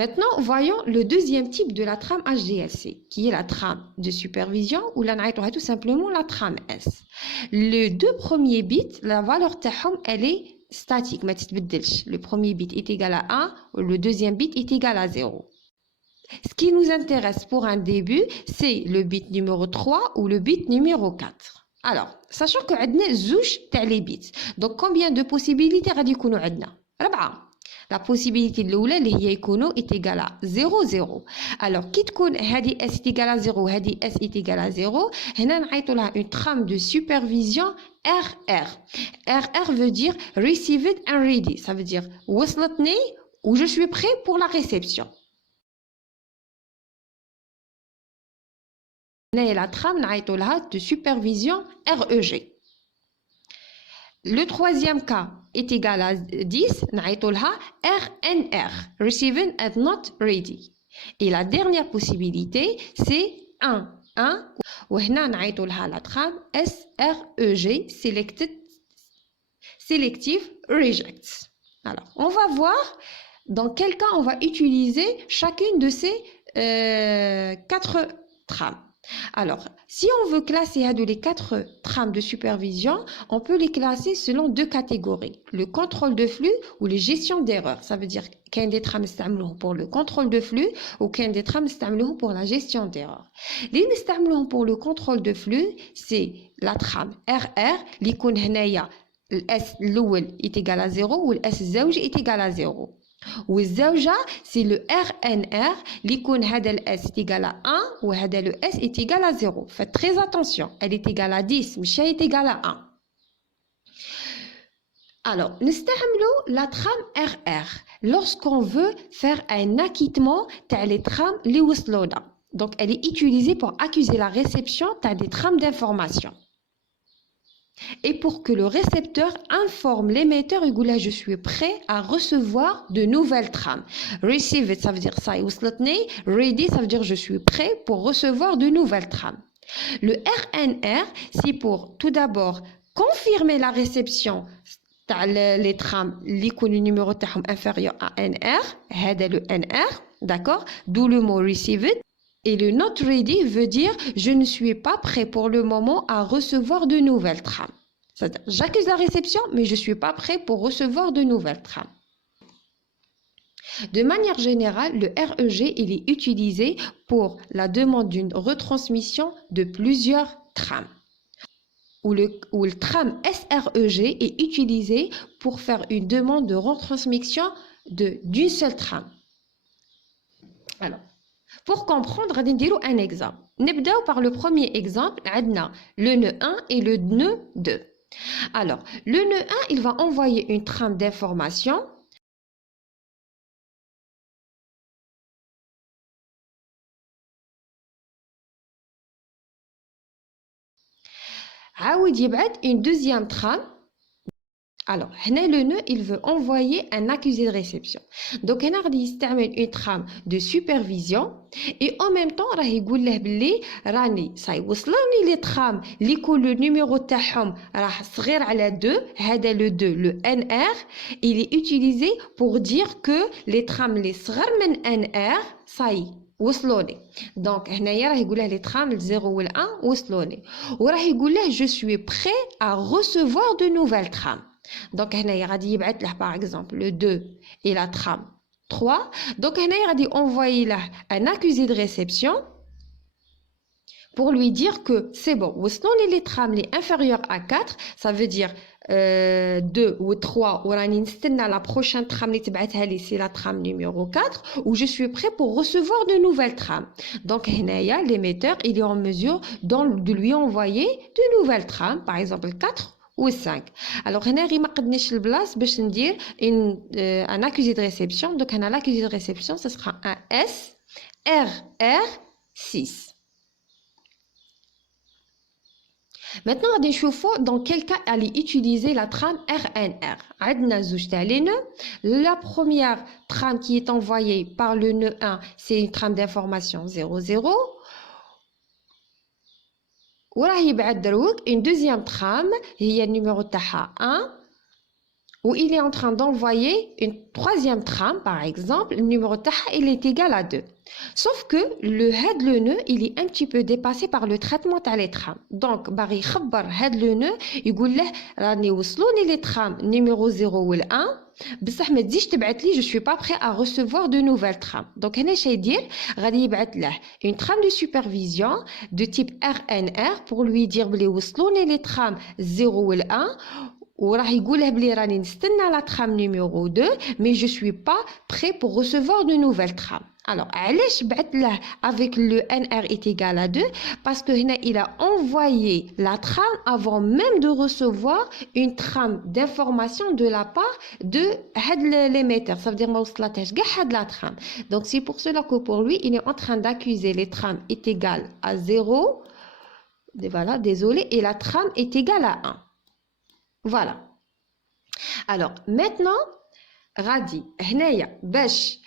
Maintenant, voyons le deuxième type de la trame HDLC, qui est la trame de supervision, ou là, on tout simplement la trame S. Les deux premiers bits, la valeur تاعهم, elle est statique, ما تتبدلش. Le premier bit est égal à 1, le deuxième bit est égal à 0. Ce qui nous intéresse pour un début, c'est le bit numéro 3 ou le bit numéro 4. Alors, sachant que nous avons les bits, donc combien de possibilités غادي يكونوا عندنا؟ 4. La possibilité الأولى اللي هي يكونوا est égal à 0 0. Alors كي تكون هذه s est égal à 0 وهذه s est égal à 0 هنا نعيطوا لها une trame de supervision RR. RR veut dire received and ready. Ça veut dire وصلتني ou je suis prêt pour la réception. Et la trame de supervision REG. Le troisième cas est égal à 10, RNR, Receiving and Not Ready. Et la dernière possibilité, c'est 1, 1, ou la trame SREG, Selective Rejects. Alors, on va voir dans quel cas on va utiliser chacune de ces 4 trames. Alors, si on veut classer les 4 trames de supervision, on peut les classer selon 2 catégories. Le contrôle de flux ou les gestions d'erreurs. Ça veut dire qu'il y a des trames pour le contrôle de flux ou qu'il y a des trames pour la gestion d'erreurs. Les trames pour le contrôle de flux, c'est la trame RR, le S est égal à 0 ou le S est égal à 0. Ou c'est le RNR, l'icône de S est égal à 1 ou le S est égal à 0. Faites très attention, elle est égale à 10, mais elle est égale à 1. Alors, nous utilisons la trame RR lorsqu'on veut faire un acquittement des trames les Wusloda. Donc, elle est utilisée pour accuser la réception des trames d'information. Et pour que le récepteur informe l'émetteur, il dit je suis prêt à recevoir de nouvelles trames. Receive it, ça veut dire ça, ready, ça veut dire je suis prêt pour recevoir de nouvelles trames. Le RNR, c'est pour tout d'abord confirmer la réception les trames, l'icône numéro inférieur à NR, le NR, d'accord, d'où le mot receive it. Et le not ready veut dire je ne suis pas prêt pour le moment à recevoir de nouvelles trames. C'est-à-dire j'accuse la réception, mais je ne suis pas prêt pour recevoir de nouvelles trames. De manière générale, le REG il est utilisé pour la demande d'une retransmission de plusieurs trames. Ou le trame SREG est utilisé pour faire une demande de retransmission d'une seule trame. Alors, pour comprendre, on va dire un exemple. Nous par le premier exemple, on a le nœud 1 et le nœud 2. Alors, le nœud 1, il va envoyer une trame d'information. Une deuxième trame. Alors, le nœud, il veut envoyer un accusé de réception. Donc, on a une trame de supervision et en même temps, on va dire rani ça يوصلوني les trames اللي يكون le numéro تاعهم راه صغير على 2 هذا le 2 le NR il est utilisé pour dire que les trames les صغر من NR ça y وصلوني. Donc هنايا راه يقول له les trames le 0 و 1 وصلوني وراه يقول له je suis prêt à recevoir de nouvelles trames. Donc, il va par exemple le 2 et la trame 3. Donc, il va envoyer un accusé de réception pour lui dire que c'est bon. Les trames inférieures à 4, ça veut dire 2 ou 3. Ou la prochaine trame, c'est la trame numéro 4, où je suis prêt pour recevoir de nouvelles trames. Donc, l'émetteur est en mesure de lui envoyer de nouvelles trames, par exemple 4. Ou 5. Alors, هنا غير ما قدنيش البلاص باش ندير un accusé de réception. Donc, l'accusé de réception, ce sera un SRR6. Maintenant, on va voir dans quel cas aller utiliser la trame RNR. La première trame qui est envoyée par le nœud 1, c'est une trame d'information 00. وراه يبعث دروك une deuxième trame هي النيميرو تاعها 1 où il est en train d'envoyer une troisième trame, par exemple, le numéro تاعها il est égal à 2. Sauf que le nœud, il est un petit peu dépassé par le traitement تاع les trames. Donc, باغي يخبر le nœud, يقول له راني وصلوني les trames numéro 0 و 1, بصح ما تزيدش تبعت لي je suis pas prêt à recevoir de nouvelles trames. Donc هنا اش يدير غادي يبعث له une trame de supervision de type RNR pour lui dire بلي وصلوني les trames 0 و 1 وراه يقوله بلي راني نستنى la trame numéro 2 mais je suis pas prêt pour recevoir de nouvelles trames. Alors, علاش بعث له avec le NR est égal à 2 parce que هنا il a envoyé la trame avant même de recevoir une trame d'information de la part de l'émetteur. Ça veut dire ما وصلتهاش كاع هاد la trame. Donc c'est pour cela que pour lui il est en train d'accuser les trames est égal à 0. Voilà, désolé, et la trame est égale à 1. Voilà. Alors maintenant غادي هنايا باش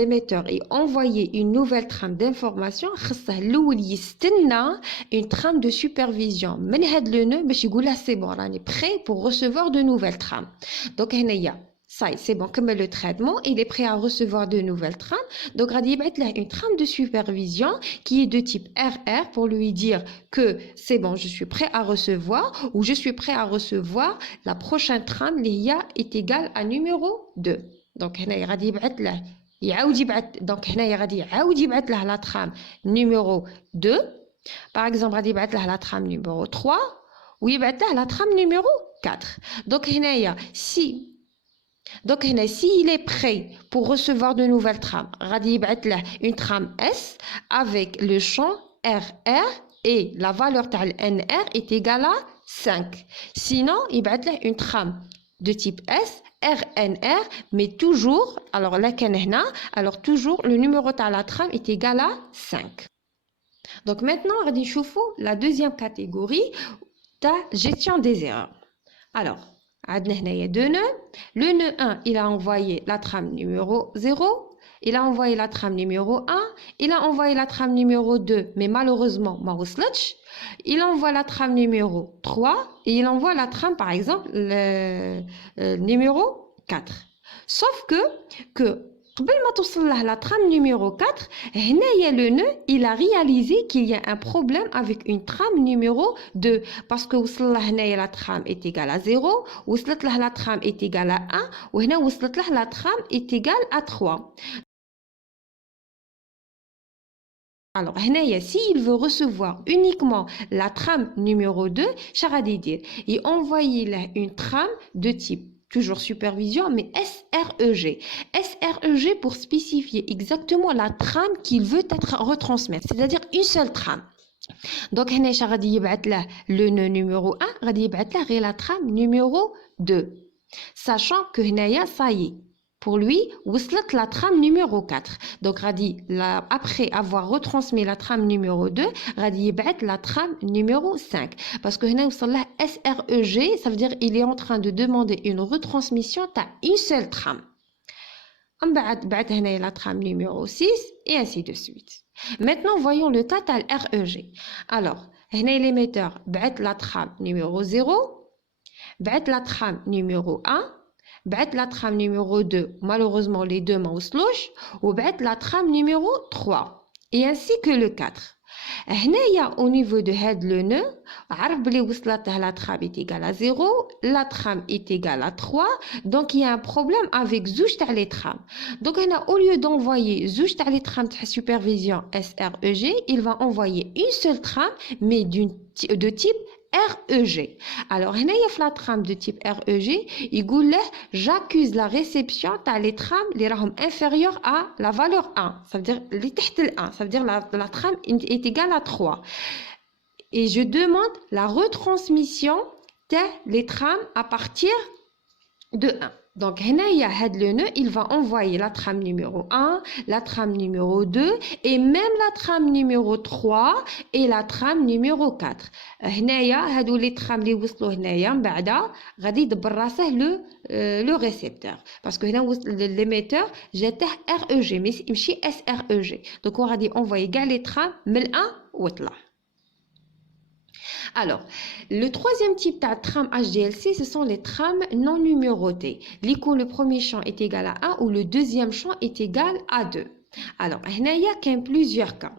l'émetteur est envoyé une nouvelle trame d'information خصه الاول يستنى une trame de supervision من هاد le nœud باش يقول له c'est bon راني prêt pour recevoir de nouvelles trames. Donc هنايا ça c'est bon comme le traitement il est prêt à recevoir de nouvelles trames. Donc غادي يبعث له une trame de supervision qui est de type RR pour lui dire que c'est bon je suis prêt à recevoir ou je suis prêt à recevoir la prochaine trame اللي هي est égale à numéro 2. Donc هنا غادي يبعث له يعاود يبعث donc هنا غادي يعاود يبعث له la trame numéro 2. Par exemple غادي يبعث له la trame numéro 3 ويبعث له la trame numéro 4. Donc هنايا donc هنا si il est prêt pour recevoir de nouvelles trames غادي يبعث له une trame S avec le champ RR et la valeur تاع NR est égale à 5. Sinon يبعث له une trame de type S RNR mais toujours alors là كان هنا alors toujours le numéro تاع la trame est égal à 5. Donc maintenant غادي نشوفوا la deuxième catégorie تاع gestion des erreurs. Alors عندنا هنايا deux nœuds. Le nœud 1 il a envoyé la trame numéro 0, il a envoyé la trame numéro 1, il a envoyé la trame numéro 2 mais malheureusement ما وصلتش. Il envoie la trame numéro 3 et il envoie la trame par exemple le numéro 4. Sauf que قبل ما توصل له la trame numéro 4 هنايا le nœud il a réalisé qu'il y a un problème avec une trame numéro 2 parce que وصل له هنايا la trame est égale à 0 وصلت له la trame est égale à 1 وهنا وصلت له la trame est égale à 3. Alors هنايا s'il veut recevoir uniquement la trame numéro 2 اش غادي يدير يenvoyer له une trame de type toujours supervision mais SREG. SREG pour spécifier exactement la trame qu'il veut être retransmettre, c'est-à-dire une seule trame. Donc هنا اش غادي يبعث له le nœud numéro 1 غادي يبعث له غير la trame numéro 2 sachant que هنايا ça y est pour lui وصلت la trame numéro 4. Donc غادي après avoir retransmis la trame numéro 2 غادي يبعث la trame numéro 5 parce que هنا وصل له SREG ça veut dire il est en train de demander une retransmission تاع une seule trame. من بعد بعث هنا la trame numéro 6 et ainsi de suite. Maintenant voyons le cas تاع REG. Alors هنا l'émetteur بعث la trame numéro 0 بعث la trame numéro 1 بعت la trame numéro 2 malheureusement les deux ما وصلوش وبعت la trame numéro 3 et ainsi que le 4. هنايا au niveau de هاد le nœud عرف بلي وصلته la trame est égale à 0 la trame est égale à 3 donc il y a un problème avec زوج تاع les trames. Donc هنا au lieu d'envoyer زوج تاع les trames تاع supervision SREG il va envoyer une seule trame mais de type REG. Alors هنايا في la trame de type REG يقول له j'accuse la réception تاع les trames اللي راهم inférieurs à la valeur 1 ça veut dire اللي تحت ال 1 ça veut dire la trame est égale à 3 et je demande la retransmission تاع les trames à partir de 1. Donc هنايا هاد le nœud il va envoyer la trame numéro 1, la trame numéro 2 et même la trame numéro 3 et la trame numéro 4. هنايا هادو les trames اللي وصلوا هنايا من بعدا غادي يدبر راسه le récepteur parce que هنا l'émetteur جاته REG ماشي SREG. Donc on غادي envoyer كاع les trames من 1 وطلع. Alors, le troisième type de trame HDLC, ce sont les trames non numérotées. Le premier champ est égal à 1 ou le deuxième champ est égal à 2. Alors, il y a plusieurs cas.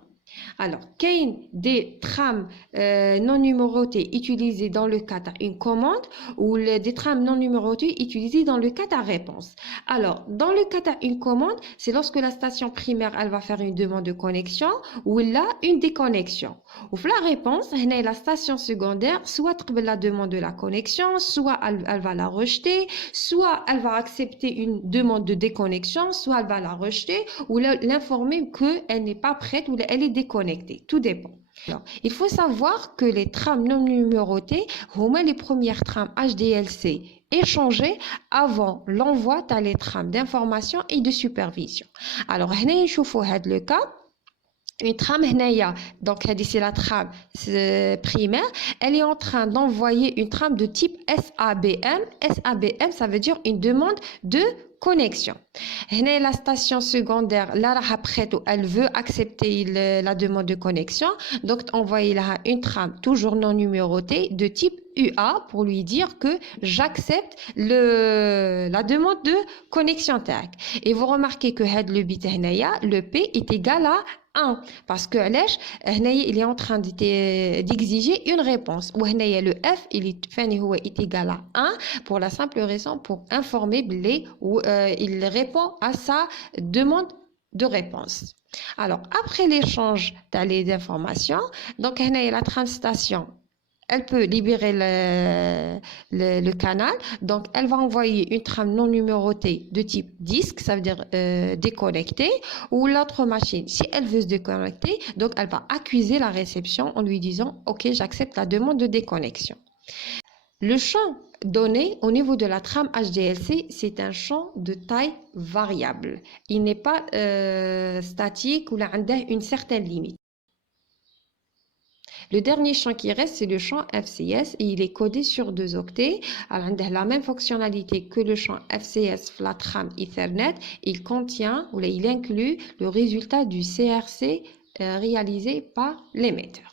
Alors, il y a des trames non numérotées utilisées dans le cas d'une commande ou des trames non numérotées utilisées dans le cas de réponse. Alors, dans le cas d'une commande, c'est lorsque la station primaire elle va faire une demande de connexion ou là une déconnexion. Ou la réponse, la station secondaire soit la demande de la connexion, soit elle va la rejeter, soit elle va accepter une demande de déconnexion, soit elle va la rejeter ou l'informer qu'elle n'est pas prête ou elle est déconnectée. Tout dépend. Alors, il faut savoir que les trames non numérotées, les premières trames HDLC échangées avant l'envoi des trames d'information et de supervision. Alors, on va le cas. Une trame donc c'est la trame primaire, elle est en train d'envoyer une trame de type SABM. SABM, ça veut dire une demande de connexion. La station secondaire, là, elle veut accepter la demande de connexion. Donc, envoyer une trame toujours non numérotée de type UA pour lui dire que j'accepte la demande de connexion tag. Et vous remarquez que le bit le P est égal à 1 parce que il est en train d'exiger une réponse. Ou le F il est égal à 1 pour la simple raison pour informer il répond à sa demande de réponse. Alors après l'échange d'informations, donc la trame station elle peut libérer le canal. Donc, elle va envoyer une trame non numérotée de type disque, ça veut dire déconnecté. Ou l'autre machine, si elle veut se déconnecter, donc elle va accuser la réception en lui disant « Ok, j'accepte la demande de déconnexion ». Le champ donné au niveau de la trame HDLC, c'est un champ de taille variable. Il n'est pas statique ou il a une certaine limite. Le dernier champ qui reste, c'est le champ FCS et il est codé sur 2 octets. Alors, il a la même fonctionnalité que le champ FCS la trame Ethernet. Il contient ou il inclut le résultat du CRC réalisé par l'émetteur.